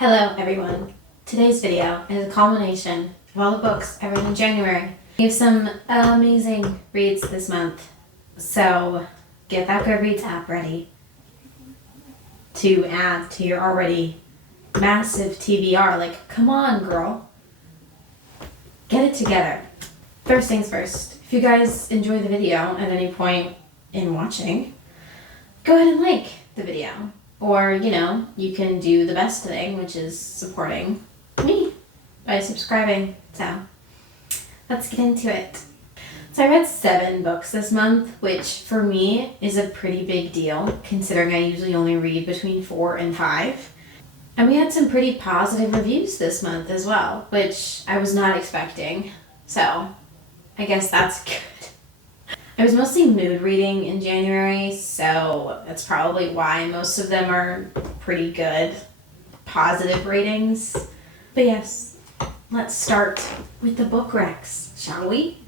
Hello everyone. Today's video is a culmination of all the books I read in January. We have some amazing reads this month, so get that Goodreads app ready to add to your already massive TBR. Like, come on girl, get it together. First things first, if you guys enjoy the video at any point in watching, go ahead and like the video. Or, you can do the best thing, which is supporting me by subscribing. So, let's get into it. So I read 7 books this month, which for me is a pretty big deal, considering I usually only read between 4 and 5. And we had some pretty positive reviews this month as well, which I was not expecting. So, I guess that's good. I was mostly mood reading in January, so that's probably why most of them are pretty good, positive ratings. But yes, let's start with the book recs, shall we?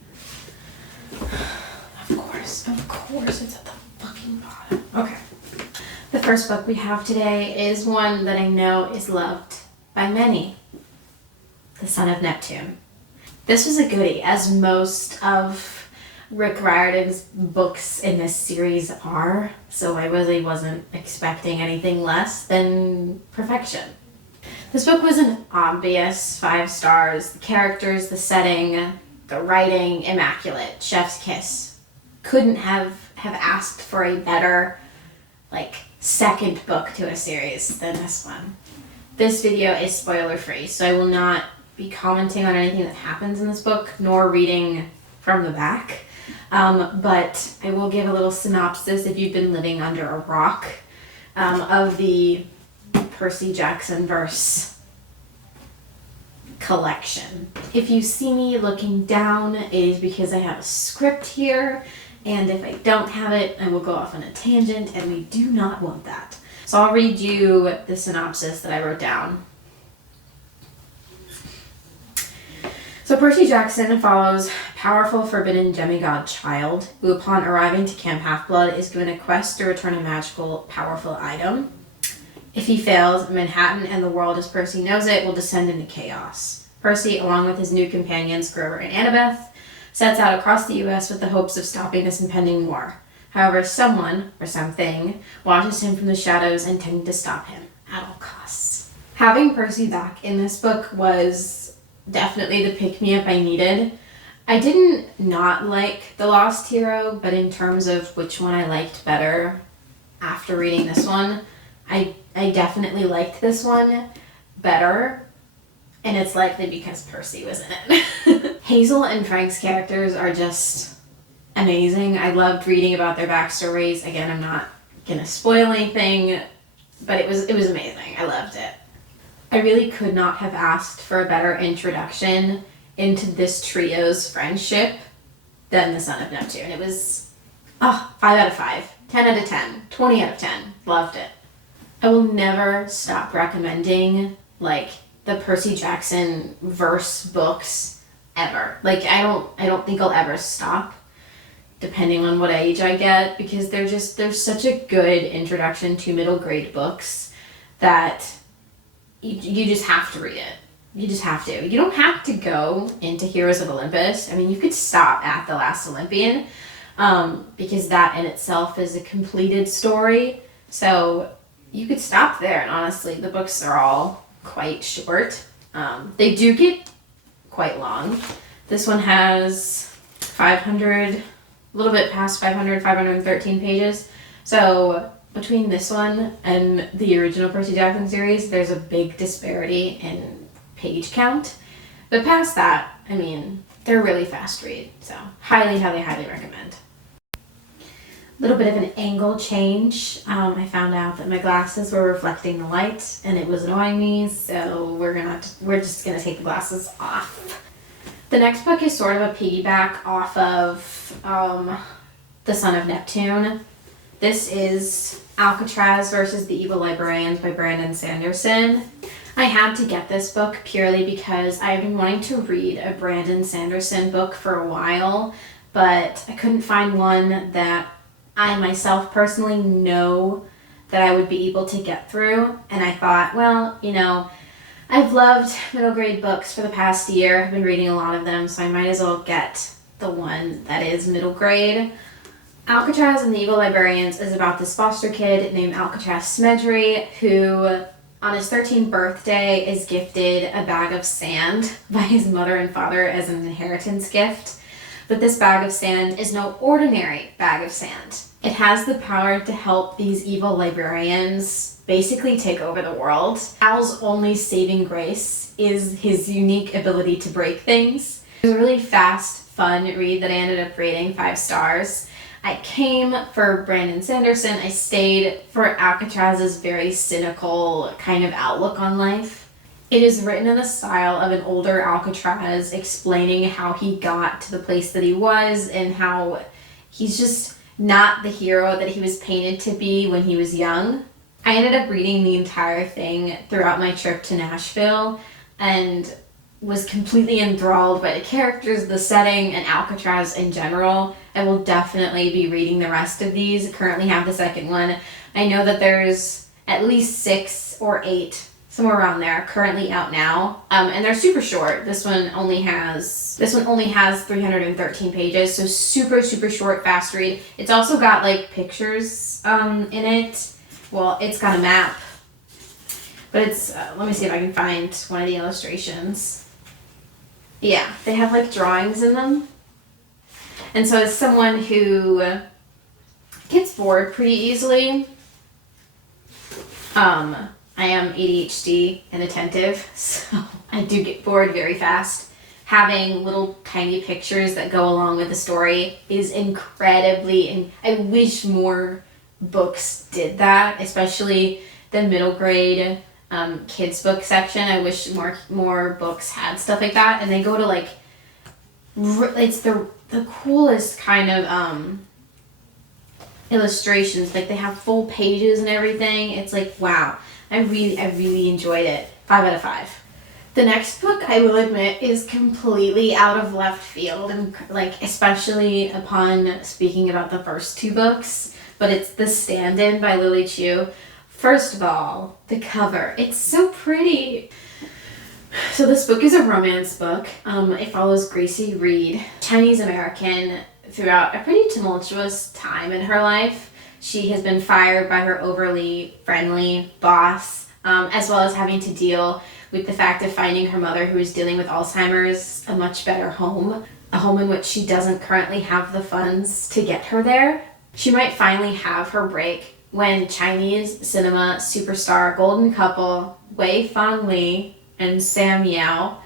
Of course, it's at the fucking bottom. Okay. The first book we have today is one that I know is loved by many, The Son of Neptune. This was a goodie, as most of Rick Riordan's books in this series are, so I really wasn't expecting anything less than perfection. This book was an obvious 5 stars. The characters, the setting, the writing, immaculate. Chef's kiss. Couldn't have asked for a better, second book to a series than this one. This video is spoiler free, so I will not be commenting on anything that happens in this book, nor reading from the back. But I will give a little synopsis if you've been living under a rock of the Percy Jackson verse collection. If you see me looking down, it is because I have a script here, and if I don't have it, I will go off on a tangent, and we do not want that. So I'll read you the synopsis that I wrote down. So Percy Jackson follows a powerful forbidden demigod child who, upon arriving to Camp Half-Blood, is given a quest to return a magical, powerful item. If he fails, Manhattan and the world as Percy knows it will descend into chaos. Percy, along with his new companions Grover and Annabeth, sets out across the U.S. with the hopes of stopping this impending war. However, someone, or something, watches him from the shadows intending to stop him at all costs. Having Percy back in this book was definitely the pick-me-up I needed. I didn't not like The Lost Hero, but in terms of which one I liked better after reading this one, I definitely liked this one better, and it's likely because Percy was in it. Hazel and Frank's characters are just amazing. I loved reading about their backstories. Again, I'm not gonna spoil anything, but it was amazing. I loved it. I really could not have asked for a better introduction into this trio's friendship than The Son of Neptune. It was 5 out of 5, 10 out of 10, 20 out of 10. Loved it. I will never stop recommending the Percy Jackson verse books ever. I don't think I'll ever stop, depending on what age I get, because they're such a good introduction to middle grade books that you just have to read it. You just have to. You don't have to go into Heroes of Olympus. I mean, you could stop at The Last Olympian, because that in itself is a completed story. So you could stop there, and honestly, the books are all quite short. They do get quite long. This one has 500, a little bit past 500, 513 pages. So between this one and the original Percy Jackson series, there's a big disparity in page count. But past that, I mean, they're a really fast read. So highly, highly, highly recommend. A little bit of an angle change. I found out that my glasses were reflecting the light and it was annoying me, so we're just gonna take the glasses off. The next book is sort of a piggyback off of The Son of Neptune. This is Alcatraz versus the Evil Librarians by Brandon Sanderson. I had to get this book purely because I've been wanting to read a Brandon Sanderson book for a while, but I couldn't find one that I myself personally know that I would be able to get through. And I thought, well, I've loved middle grade books for the past year. I've been reading a lot of them, so I might as well get the one that is middle grade. Alcatraz and the Evil Librarians is about this foster kid named Alcatraz Smedry who, on his 13th birthday, is gifted a bag of sand by his mother and father as an inheritance gift. But this bag of sand is no ordinary bag of sand. It has the power to help these evil librarians basically take over the world. Al's only saving grace is his unique ability to break things. It was a really fast, fun read that I ended up rating 5 stars. I came for Brandon Sanderson. I stayed for Alcatraz's very cynical kind of outlook on life. It is written in the style of an older Alcatraz explaining how he got to the place that he was and how he's just not the hero that he was painted to be when he was young. I ended up reading the entire thing throughout my trip to Nashville and was completely enthralled by the characters, the setting, and Alcatraz in general. I will definitely be reading the rest of these. I currently have the second one. I know that there's at least 6 or 8, somewhere around there, currently out now. And they're super short. This one only has 313 pages, so super, super short, fast read. It's also got like pictures in it. Well, it's got a map, but it's, let me see if I can find one of the illustrations. Yeah, they have like drawings in them. And so as someone who gets bored pretty easily, I am ADHD and attentive, so I do get bored very fast. Having little tiny pictures that go along with the story is incredibly, and I wish more books did that, especially the middle grade kids book section. I wish more books had stuff like that, and they go to like, it's the coolest kind of illustrations. Like they have full pages and everything. It's like, wow, I really enjoyed it. 5 out of 5. The next book, I will admit, is completely out of left field, and like especially upon speaking about the first 2 books, but it's The Stand-In by Lily Chu. First of all, the cover. It's so pretty. So this book is a romance book. It follows Gracie Reed, Chinese American, throughout a pretty tumultuous time in her life. She has been fired by her overly friendly boss, as well as having to deal with the fact of finding her mother, who is dealing with Alzheimer's, a much better home, a home in which she doesn't currently have the funds to get her there. She might finally have her break when Chinese cinema superstar golden couple Wei Fang Li and Sam Yao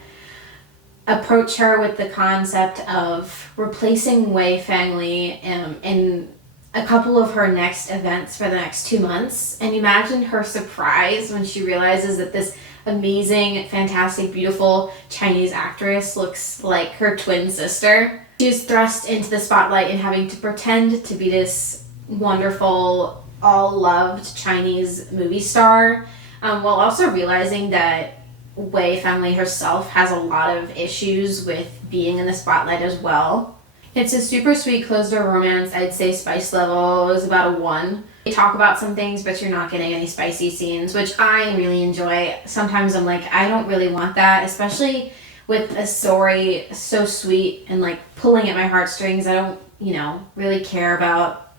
approach her with the concept of replacing Wei Fang Li in a couple of her next events for the next 2 months. And imagine her surprise when she realizes that this amazing, fantastic, beautiful Chinese actress looks like her twin sister. She is thrust into the spotlight and having to pretend to be this wonderful, all-loved Chinese movie star, while also realizing that Wei family herself has a lot of issues with being in the spotlight as well. It's a super sweet closed-door romance. I'd say spice level is about a 1. They talk about some things, but you're not getting any spicy scenes, which I really enjoy. Sometimes I'm like, I don't really want that, especially with a story so sweet and like pulling at my heartstrings. I don't, really care about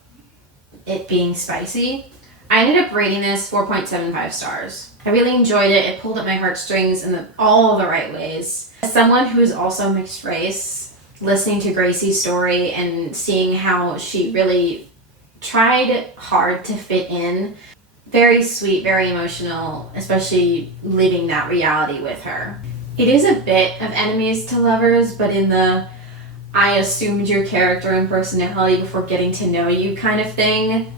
it being spicy. I ended up rating this 4.75 stars. I really enjoyed it. It pulled at my heartstrings in all the right ways. As someone who is also mixed race, listening to Gracie's story and seeing how she really tried hard to fit in, very sweet, very emotional, especially living that reality with her. It is a bit of enemies to lovers, but in the I assumed your character and personality before getting to know you kind of thing.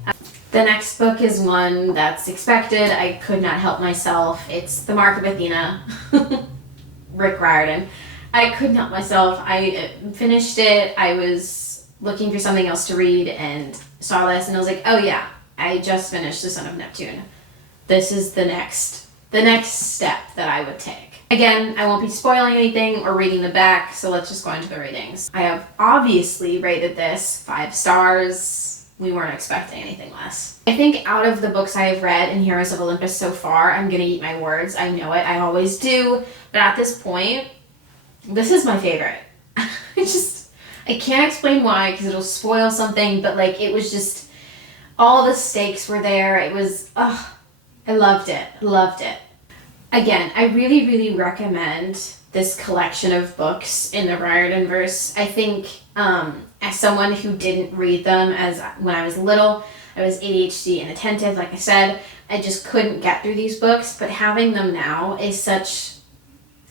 The next book is one that's expected. I could not help myself. It's The Mark of Athena, Rick Riordan. I couldn't help myself. I finished it. I was looking for something else to read and saw this and I was like, oh yeah, I just finished The Son of Neptune. This is the next step that I would take. Again, I won't be spoiling anything or reading the back, so let's just go into the ratings. I have obviously rated this 5 stars. we weren't expecting anything less. I think out of the books I have read in Heroes of Olympus so far, I'm gonna eat my words. I know it, I always do. But at this point, this is my favorite. I can't explain why because it'll spoil something, but like it was just, all the stakes were there. It was, I loved it. Loved it. Again, I really, really recommend this collection of books in the Riordanverse. I think as someone who didn't read them as when I was little, I was ADHD and attentive, like I said, I just couldn't get through these books, but having them now is such,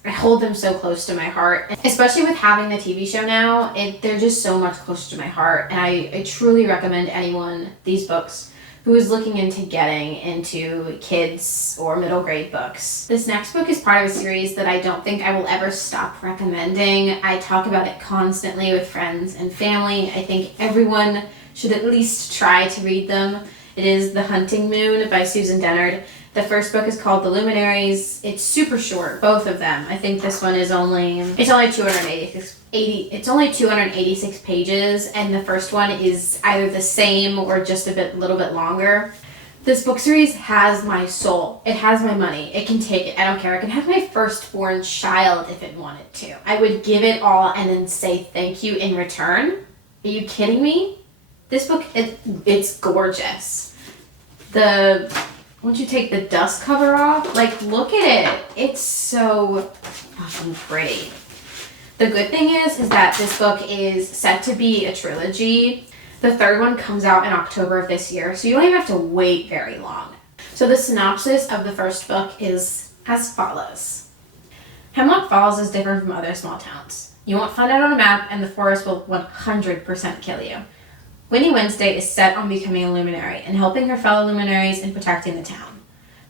I hold them so close to my heart, especially with having the TV show now. They're just so much closer to my heart, and I truly recommend anyone these books who is looking into getting into kids or middle grade books. This next book is part of a series that I don't think I will ever stop recommending. I talk about it constantly with friends and family. I think everyone should at least try to read them. It is The Hunting Moon by Susan Dennard. The first book is called The Luminaries. It's super short, both of them. I think this one is only 286 pages, and the first one is either the same or just little bit longer. This book series has my soul. It has my money. It can take it. I don't care. I can have my firstborn child if it wanted to. I would give it all and then say thank you in return. Are you kidding me? This book, it's gorgeous. Once you take the dust cover off, like, look at it. It's so fucking pretty. The good thing is that this book is set to be a trilogy. The third one comes out in October of this year, so you don't even have to wait very long. So the synopsis of the first book is as follows. Hemlock Falls is different from other small towns. You won't find it on a map, and the forest will 100% kill you. Winnie Wednesday is set on becoming a luminary and helping her fellow luminaries in protecting the town.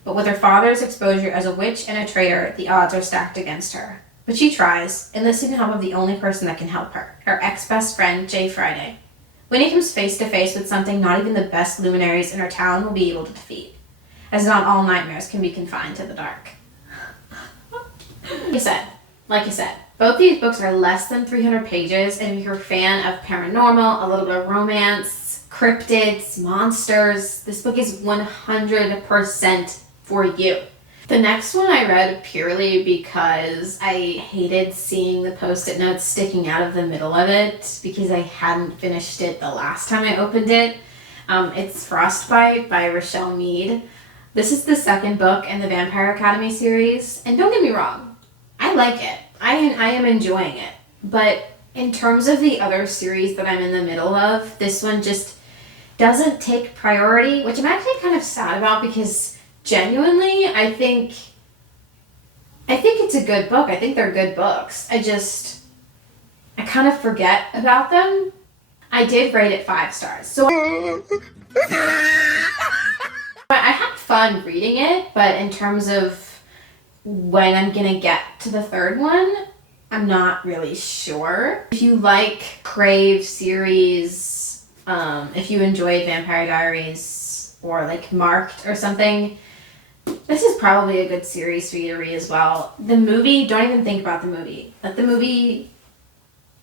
But with her father's exposure as a witch and a traitor, the odds are stacked against her. But she tries, enlisting the help of the only person that can help her ex-best friend, Jay Friday. Winnie comes face to face with something not even the best luminaries in her town will be able to defeat, as not all nightmares can be confined to the dark. Like I said, both these books are less than 300 pages, and if you're a fan of paranormal, a little bit of romance, cryptids, monsters, this book is 100% for you. The next one I read purely because I hated seeing the post-it notes sticking out of the middle of it because I hadn't finished it the last time I opened it. It's Frostbite by Rochelle Mead. This is the second book in the Vampire Academy series, and don't get me wrong, I like it. I am enjoying it. But in terms of the other series that I'm in the middle of, this one just doesn't take priority, which I'm actually kind of sad about because genuinely, I think it's a good book. I think they're good books. I kind of forget about them. I did rate it 5 stars. So I had fun reading it, but in terms of when I'm gonna get to the third one, I'm not really sure. If you like Crave series, if you enjoy Vampire Diaries or like Marked or something, this is probably a good series for you to read as well. The movie, don't even think about the movie. Let the movie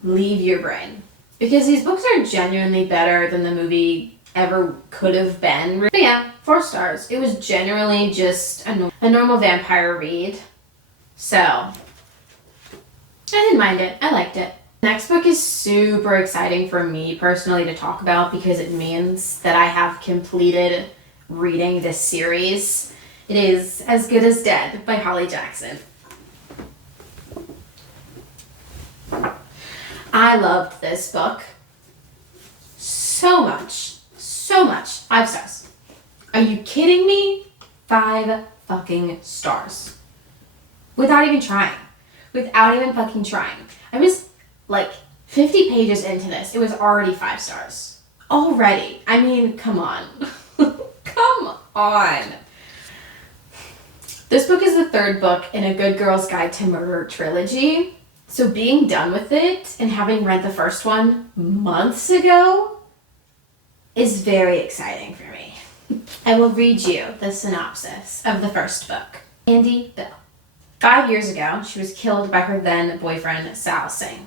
leave your brain. Because these books are genuinely better than the movie ever could have been. But yeah, 4 stars. It was generally just a normal vampire read. So, I didn't mind it. I liked it. Next book is super exciting for me personally to talk about because it means that I have completed reading this series. It is As Good as Dead by Holly Jackson. I loved this book so much. So much. 5 stars. Are you kidding me? 5 fucking stars. Without even trying. Without even fucking trying. I was like 50 pages into this. It was already 5 stars. Already. I mean, come on. Come on. This book is the 3rd book in a Good Girl's Guide to Murder trilogy. So being done with it and having read the first one months ago is very exciting for me. I will read you the synopsis of the first book. Andy Bill. 5 years ago, she was killed by her then boyfriend, Sal Singh.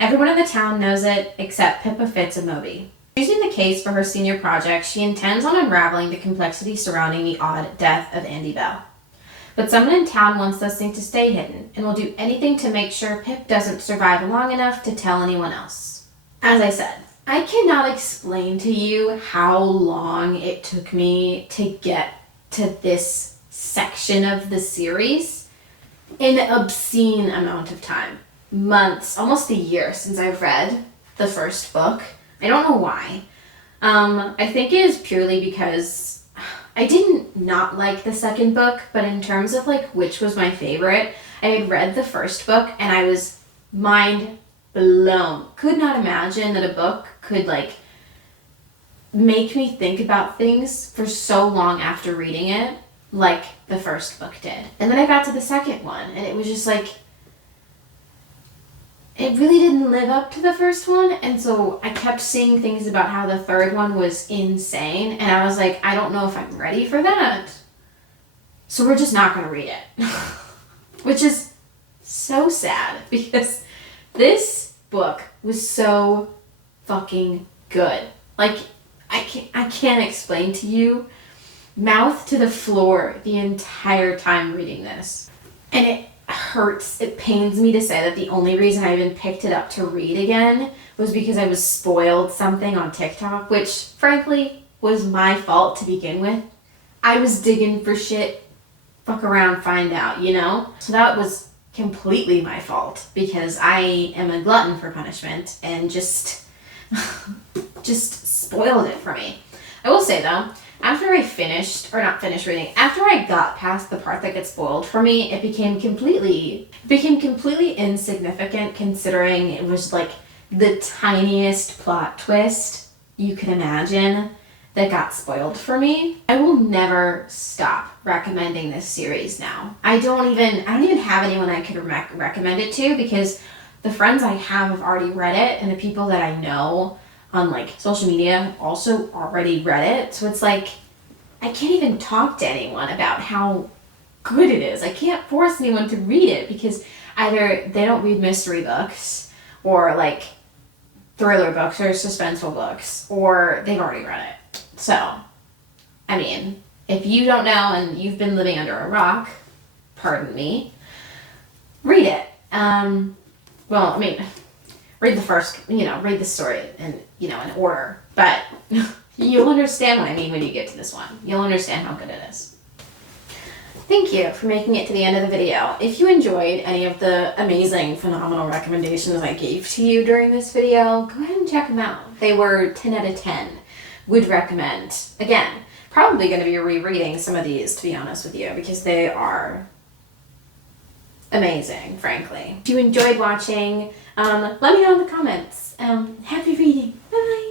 Everyone in the town knows it except Pippa Fitz and Moby. Using the case for her senior project, she intends on unraveling the complexity surrounding the odd death of Andy Bell. But someone in town wants those things to stay hidden and will do anything to make sure Pip doesn't survive long enough to tell anyone else. As I said, I cannot explain to you how long it took me to get to this section of the series. An obscene amount of time. Months, almost a year since I've read the first book. I don't know why. I think it is purely because I didn't not like the second book, but in terms of like which was my favorite, I had read the first book and I was mind blown. Could not imagine that a book could like make me think about things for so long after reading it like the first book did. And then I got to the second one and it was just like, it really didn't live up to the first one, and so I kept seeing things about how the third one was insane, and I was like, I don't know if I'm ready for that. So we're just not going to read it. Which is so sad, because this book was so fucking good. Like, I can't explain to you. Mouth to the floor the entire time reading this. And it hurts, it pains me to say that the only reason I even picked it up to read again was because I was spoiled something on TikTok, which frankly was my fault to begin with. I was digging for shit, fuck around, find out, you know? So that was completely my fault because I am a glutton for punishment and just spoiled it for me. I will say though, after I after I got past the part that gets spoiled for me, it became completely insignificant considering it was like the tiniest plot twist you could imagine that got spoiled for me. I will never stop recommending this series now. I don't even have anyone I could recommend it to because the friends I have already read it and the people that I know on like social media have also already read it. So it's like, I can't even talk to anyone about how good it is. I can't force anyone to read it because either they don't read mystery books or like thriller books or suspenseful books, or they've already read it. So, I mean, if you don't know and you've been living under a rock, pardon me, read it. Well, I mean, read the first, read the story in order, but you'll understand what I mean when you get to this one. You'll understand how good it is. Thank you for making it to the end of the video. If you enjoyed any of the amazing, phenomenal recommendations I gave to you during this video, go ahead and check them out. They were 10 out of 10. Would recommend. Again, probably going to be rereading some of these, to be honest with you, because they are amazing, frankly. If you enjoyed watching, let me know in the comments. Happy reading. Bye-bye.